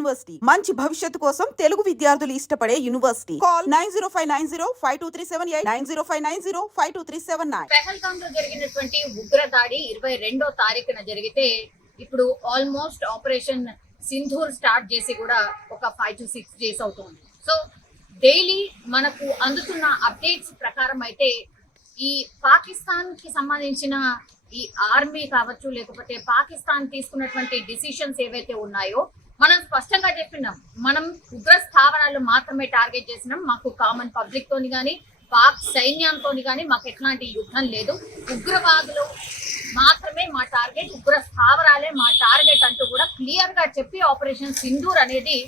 University మంచి భవిష్యత్తు కోసం తెలుగు విద్యార్థులు ఇష్టపడే యూనివర్సిటీ. కాల్ 9059052378 9059052379. పెహల్గాం లో జరిగినటువంటి ఉగ్ర దాడి 22వ తారీఖున జరిగితే ఇప్పుడు ఆల్మోస్ట్ ఆపరేషన్ సింధూర్ స్టార్ట్ చేసి కూడా ఒక 5 to 6 డేస్ అవుతుంది. సో డైలీ మనకు అందుతున్న అప్డేట్స్ ప్రకారం అయితే ఈ పాకిస్తాన్ కి సంబంధించిన ఈ ఆర్మీ కావచ్చు, లేకపోతే పాకిస్తాన్ తీసుకున్నటువంటి డిసిషన్స్ ఏవైతే ఉన్నాయో మనం స్పష్టంగా చెప్పినాం. మనం ఉగ్ర స్థావరాలు మాత్రమే టార్గెట్ చేసినాం. మాకు కామన్ పబ్లిక్ తోని కానీ పాక్ సైన్యంతో కానీ మాకు ఎట్లాంటి యుద్ధం లేదు. ఉగ్రవాదులు మాత్రమే మా టార్గెట్, ఉగ్ర స్థావరాలే మా టార్గెట్ అంటూ కూడా క్లియర్ గా చెప్పి ఆపరేషన్ సింధూర్ అనేది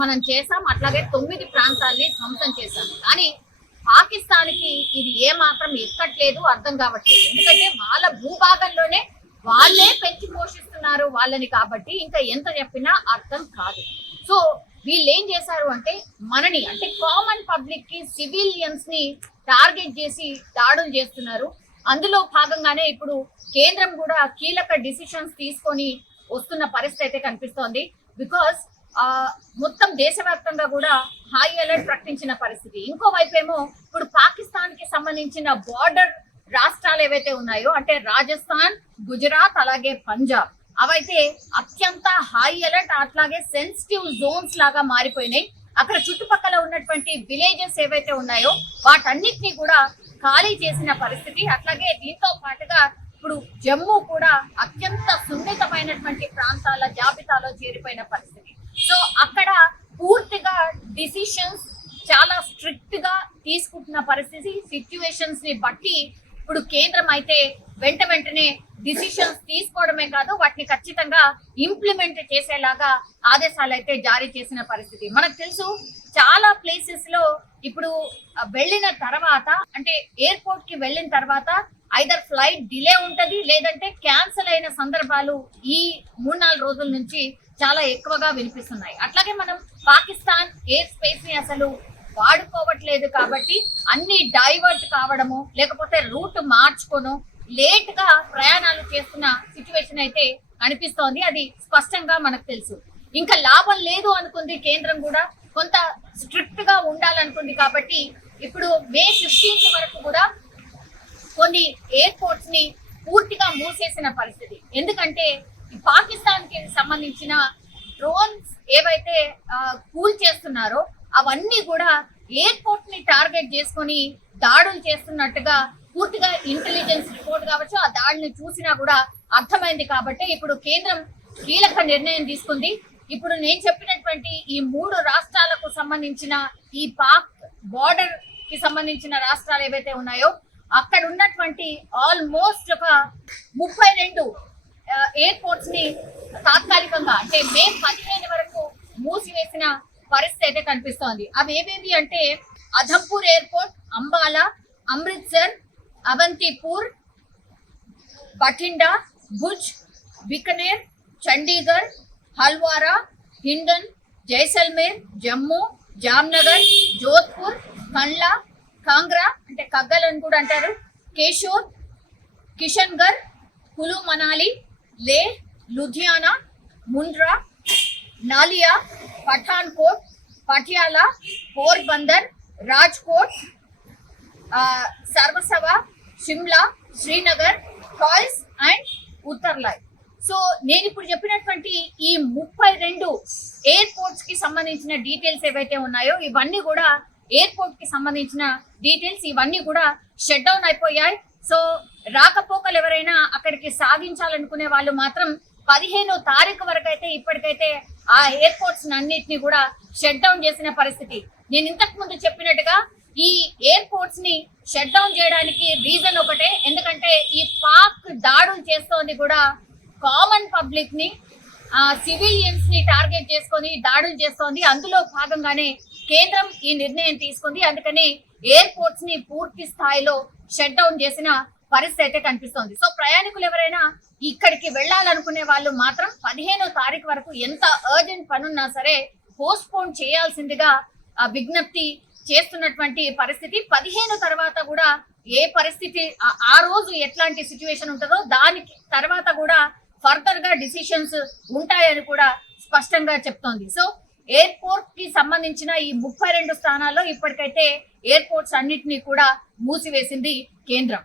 మనం చేసాం. అట్లాగే 9 ప్రాంతాల్ని ధ్వంసం చేశాం. కానీ పాకిస్తాన్ కి ఇది ఏ మాత్రం ఎక్కట్లేదు, అర్థం కావట్లేదు. ఎందుకంటే వాళ్ళ భూభాగంలోనే వాళ్ళే పెంచి పోషిస్తున్నారు వాళ్ళని, కాబట్టి ఇంకా ఎంత చెప్పినా అర్థం కాదు. సో వీళ్ళు ఏం చేశారు అంటే మనని, అంటే కామన్ పబ్లిక్ కి, సివిలియన్స్ ని టార్గెట్ చేసి దాడులు చేస్తున్నారు. అందులో భాగంగానే ఇప్పుడు కేంద్రం కూడా కీలక డిసిషన్స్ తీసుకొని వస్తున్న పరిస్థితి అయితే కనిపిస్తోంది. బికాస్ మొత్తం దేశవ్యాప్తంగా కూడా హై అలర్ట్ ప్రకటించిన పరిస్థితి. ఇంకోవైపు ఏమో ఇప్పుడు పాకిస్తాన్ కి సంబంధించిన బార్డర్ రాష్ట్రాలు ఏవైతే ఉన్నాయో, అంటే రాజస్థాన్, గుజరాత్, అలాగే పంజాబ్, అవైతే అత్యంత హై అలర్ట్, అట్లాగే సెన్సిటివ్ జోన్స్ లాగా మారిపోయినాయి. అక్కడ చుట్టుపక్కల ఉన్నటువంటి విలేజెస్ ఏవైతే ఉన్నాయో వాటన్నిటినీ కూడా ఖాళీ చేసిన పరిస్థితి. అట్లాగే దీంతో పాటుగా ఇప్పుడు జమ్మూ కూడా అత్యంత సున్నితమైనటువంటి ప్రాంతాల జాబితాలో చేరిపోయిన పరిస్థితి. సో అక్కడ పూర్తిగా డిసిషన్స్ చాలా స్ట్రిక్ట్ గా తీసుకుంటున్న పరిస్థితి. సిచ్యువేషన్స్ ని బట్టి ఇప్పుడు కేంద్రం అయితే వెంటనే డిసిషన్స్ తీసుకోవడమే కాదు, వాటిని ఖచ్చితంగా ఇంప్లిమెంట్ చేసేలాగా ఆదేశాలు అయితే జారీ చేసిన పరిస్థితి. మనకు తెలుసు చాలా ప్లేసెస్ లో ఇప్పుడు వెళ్ళిన తర్వాత, అంటే ఎయిర్పోర్ట్ కి వెళ్ళిన తర్వాత ఐదర్ ఫ్లైట్ డిలే ఉంటది, లేదంటే క్యాన్సిల్ అయిన సందర్భాలు ఈ 3-4 రోజుల నుంచి చాలా ఎక్కువగా వినిపిస్తున్నాయి. అట్లాగే మనం పాకిస్తాన్ ఎయిర్ స్పేస్ ని అసలు వాడుకోవట్లేదు కాబట్టి అన్ని డైవర్ట్ కావడము, లేకపోతే రూట్ మార్చుకోను లేట్ గా ప్రయాణాలు చేస్తున్న సిచ్యువేషన్ అయితే అనిపిస్తోంది. అది స్పష్టంగా మనకు తెలుసు. ఇంకా లాభం లేదు అనుకుంది కేంద్రం కూడా, కొంత స్ట్రిక్ట్ గా ఉండాలనుకుంది. కాబట్టి ఇప్పుడు May 15 వరకు కూడా కొన్ని ఎయిర్పోర్ట్స్ ని పూర్తిగా మూసేసిన పరిస్థితి. ఎందుకంటే పాకిస్తాన్ కి సంబంధించిన డ్రోన్స్ ఏవైతే కూల్ చేస్తున్నారో అవన్నీ కూడా ఎయిర్పోర్ట్ ని టార్గెట్ చేసుకొని దాడులు చేస్తున్నట్టుగా పూర్తిగా ఇంటెలిజెన్స్ రిపోర్ట్ కావచ్చు, ఆ దాడిని చూసినా కూడా అర్థమైంది. కాబట్టి ఇప్పుడు కేంద్రం కీలక నిర్ణయం తీసుకుంది. ఇప్పుడు నేను చెప్పినటువంటి ఈ 3 రాష్ట్రాలకు సంబంధించిన ఈ పాక్ బార్డర్ కి సంబంధించిన రాష్ట్రాలు ఏవైతే ఉన్నాయో అక్కడ ఉన్నటువంటి ఆల్మోస్ట్ ఒక 32 ఎయిర్పోర్ట్స్ ని తాత్కాలికంగా, అంటే May 15 వరకు మూసివేసిన పరిస్థితి అయితే కనిపిస్తోంది. అవి ఏవేవి అంటే అధంపూర్ ఎయిర్పోర్ట్, అంబాలా, అమృత్సర్, అవంతిపూర్, బఠిండా, భుజ్, బికనేర్, చండీగఢ్, హల్వారా, హిండన్, జైసల్మేర్, జమ్మూ, జామ్నగర్, జోధ్పూర్, కండ్లా, కాంగ్రా అంటే కగ్గల్ అని కూడా అంటారు, కేషోర్, కిషన్గర్, కులు మనాలి, లే, లుధియానా, ముండ్రా, నాలియా, పఠాన్కోట్, పటియాలా, పోర్బందర్, రాజ్కోట్, సర్వసభ, షిమ్లా, శ్రీనగర్, కాయిస్ అండ్ ఉత్తర్లాయ్. సో నేను ఇప్పుడు చెప్పినటువంటి ఈ 32 ఎయిర్పోర్ట్స్ కి సంబంధించిన డీటెయిల్స్ ఏవైతే ఉన్నాయో ఇవన్నీ కూడా ఎయిర్పోర్ట్ కి సంబంధించిన డీటెయిల్స్ ఇవన్నీ కూడా షట్ డౌన్ అయిపోయాయి. సో రాకపోకలు ఎవరైనా అక్కడికి సాగించాలనుకునే వాళ్ళు మాత్రం 15వ తారీఖు వరకు అయితే ఇప్పటికైతే ఆ ఎయిర్పోర్ట్స్ అన్నిటిని కూడా షట్ డౌన్ చేసిన పరిస్థితి. నేను ఇంతకు ముందు చెప్పినట్టుగా ఈ ఎయిర్పోర్ట్స్ ని షట్ డౌన్ చేయడానికి రీజన్ ఒకటే, ఎందుకంటే ఈ పాక్ దాడులు చేస్తోంది కూడా కామన్ పబ్లిక్ ని, సివిలియన్స్ ని టార్గెట్ చేసుకొని దాడులు చేస్తోంది. అందులో భాగంగానే కేంద్రం ఈ నిర్ణయం తీసుకుంది. అందుకని ఎయిర్పోర్ట్స్ ని పూర్తి స్థాయిలో షట్ డౌన్ చేసిన పరిస్థితి అయితే కనిపిస్తోంది. సో ప్రయాణికులు ఎవరైనా ఇక్కడికి వెళ్ళాలనుకునే వాళ్ళు మాత్రం 15వ తారీఖు వరకు ఎంత అర్జెంట్ పనున్నా సరే పోస్ట్ పోన్ చేయాల్సిందిగా విజ్ఞప్తి చేస్తున్నటువంటి పరిస్థితి. 15 తర్వాత కూడా ఏ పరిస్థితి, ఆ రోజు ఎట్లాంటి సిచ్యువేషన్ ఉంటుందో దానికి తర్వాత కూడా ఫర్దర్ గా డిసిషన్స్ ఉంటాయని కూడా స్పష్టంగా చెప్తోంది. సో ఎయిర్పోర్ట్ కి సంబంధించిన ఈ 32 స్థానాల్లో ఇప్పటికైతే ఎయిర్పోర్ట్స్ అన్నిటినీ కూడా మూసివేసింది కేంద్రం.